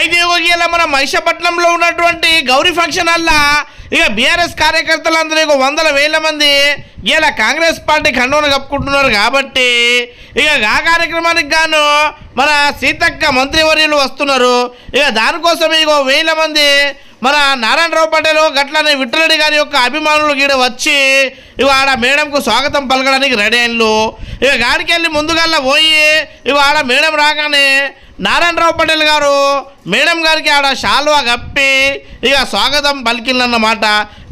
అయితే ఇలా మన మహిషపట్నంలో ఉన్నటువంటి గౌరీ ఫంక్షన్ వల్ల ఇక బీఆర్ఎస్ కార్యకర్తలందరూ ఇక వందల వేల మంది ఇలా కాంగ్రెస్ పార్టీ ఖండన కప్పుకుంటున్నారు కాబట్టి ఇక ఆ కార్యక్రమానికి గాను మన సీతక్క మంత్రివర్యులు వస్తున్నారు. ఇక దానికోసం ఇక వేల మంది మన నారాయణరావు పటేల్ గట్లనే విఠలరెడ్డి గారి యొక్క అభిమానులు గీడ వచ్చి ఇవి ఆడ మేడంకు స్వాగతం పలకడానికి రెడీ అయినలు. ఇక గాడికి వెళ్ళి ముందుగల్లా పోయి ఇవి ఆడ మేడం రాగానే నారాయణరావు పటేల్ గారు మేడం గారికి ఆడ శాల్వా కప్పి ఇక స్వాగతం పలికిందన్నమాట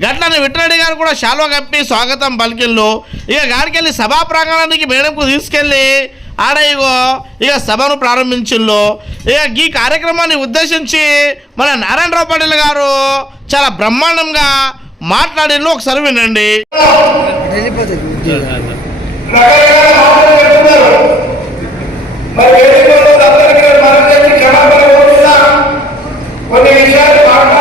గట్లనే విట్రెడ్డి గారు కూడా శాల్వా కప్పి స్వాగతం పలికిల్లు ఇక గారికి వెళ్ళి సభా ప్రాంగణానికి మేడంకు తీసుకెళ్ళి ఆడ ఇగో ఇక సభను ప్రారంభించిళ్ళు ఇక ఈ కార్యక్రమాన్ని ఉద్దేశించి మన నారాయణరావు పటేల్ గారు చాలా బ్రహ్మాండంగా మాట్లాడిళ్ళు ఒకసారి వినండి. మరి వేదికలో అందరికీ మనం క్షమాపణ కోరుతున్నా కొన్ని విషయాలు మాట్లాడుతున్నాం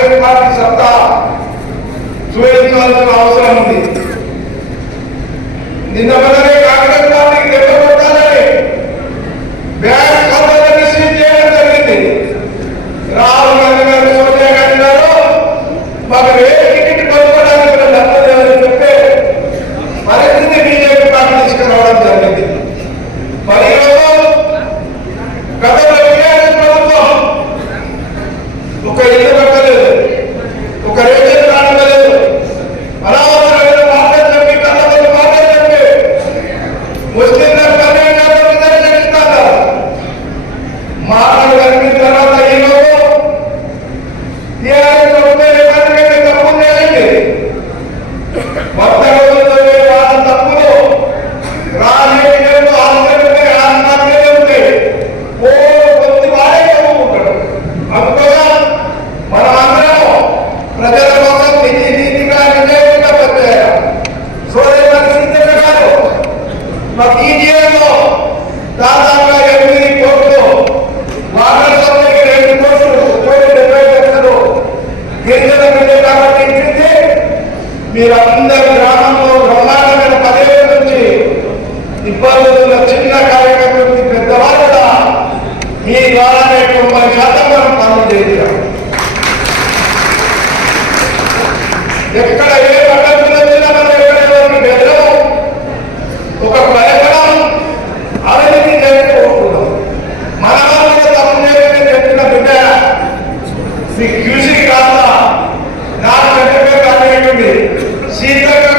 కాంగ్రెస్ పార్టీ సత్తా చూపించాల్సిన అవసరం ఉంది. నిన్న మీరందరూ గ్రామంలో బ్రహ్మాండమైన పదేళ్ళ నుంచి ఇబ్బందులు ఉన్న చిన్న కార్యక్రమం పెద్దవారు కూడా మీ ద్వారానే తొంభై శాతం మనం పనులు చేశాం ఎక్కడ ఏ అడ్డంకులు మనం ఒక ప్రయత్నం అవినీతి చేయకపోకుండా మన వాళ్ళు తప్పు చేయమని చెప్పిన బిడ్డ మీ కృషి కాస్త నా చెట్టుగా కారణమైంది Peter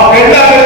a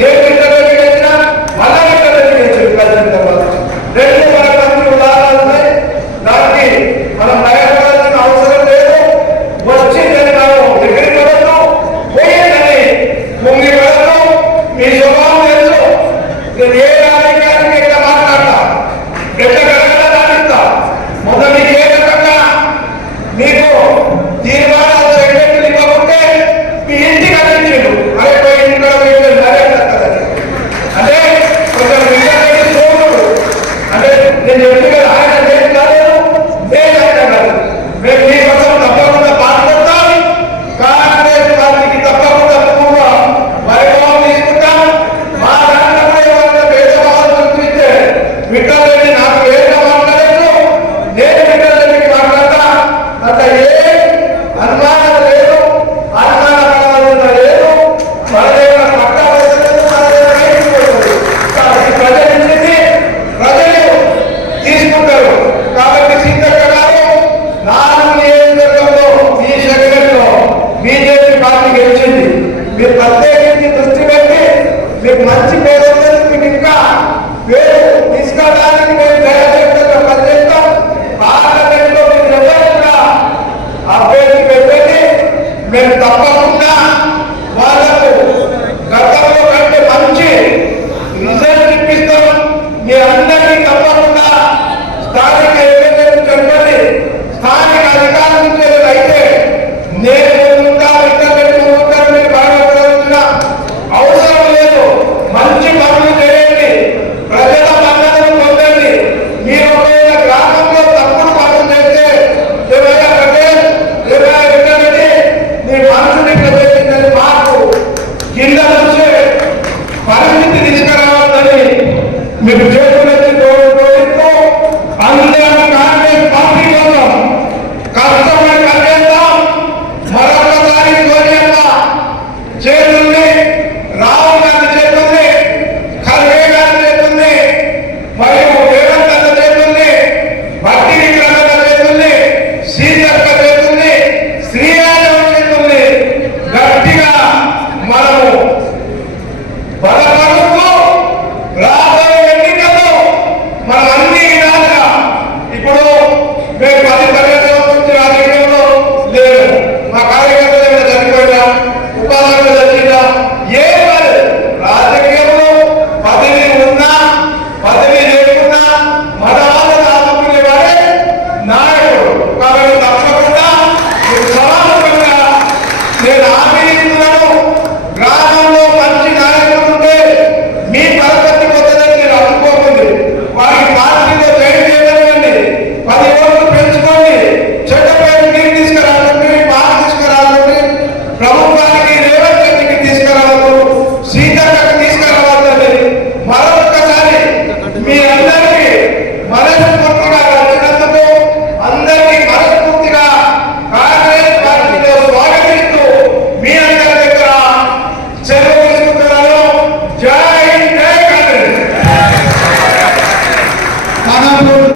ಬೇರೆ మీ అందరికీ